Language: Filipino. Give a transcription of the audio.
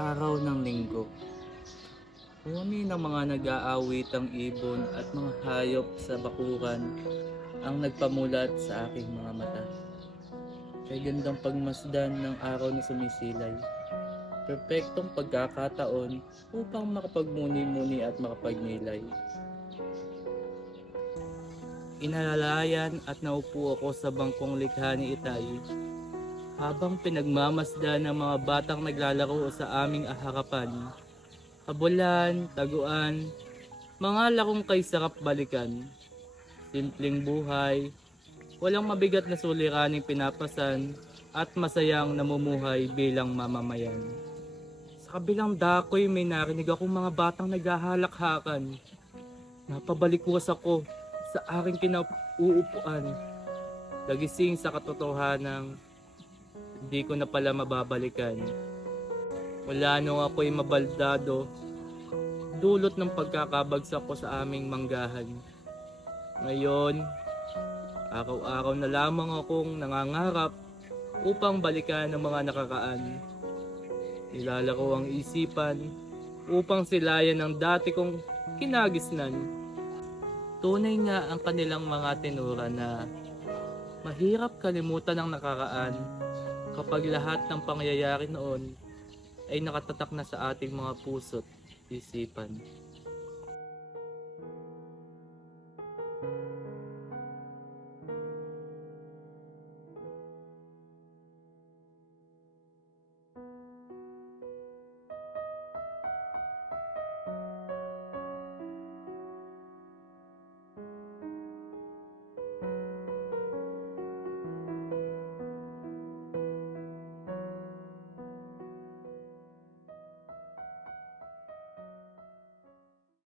Araw ng linggo. Huni ng mga nag-aawitang ibon at mga hayop sa bakuran ang nagpamulat sa aking mga mata. Kay gandang pagmasdan ng araw na sumisilay. Perpektong pagkakataon upang makapagmuni-muni at makapagnilay. Inalalayan at naupo ako sa bangkong likha ni Itay habang pinagmamasdan ng mga batang naglalaro sa aming harapan. Habulan, taguan, mga larong kay sarap balikan. Simpleng buhay, walang mabigat na suliraning pinapasan at masayang namumuhay bilang mamamayan. Sa kabilang dakoy may narinig akong mga batang naghahalakhakan. Napabalikwas ako sa aking kinauupuan. Nagising sa katotohanang hindi ko na pala mababalikan. Wala nung ako'y mabaldado, dulot ng pagkakabagsak ko sa aming manggahan. Ngayon, araw-araw na lamang akong nangangarap upang balikan ang mga nakakaan. Nilalaro ang isipan upang silayan ang dati kong kinagisnan. Tunay nga ang kanilang mga tenura na mahirap kalimutan ang nakaraan kapag lahat ng pangyayari noon ay nakatatak na sa ating mga puso't isipan.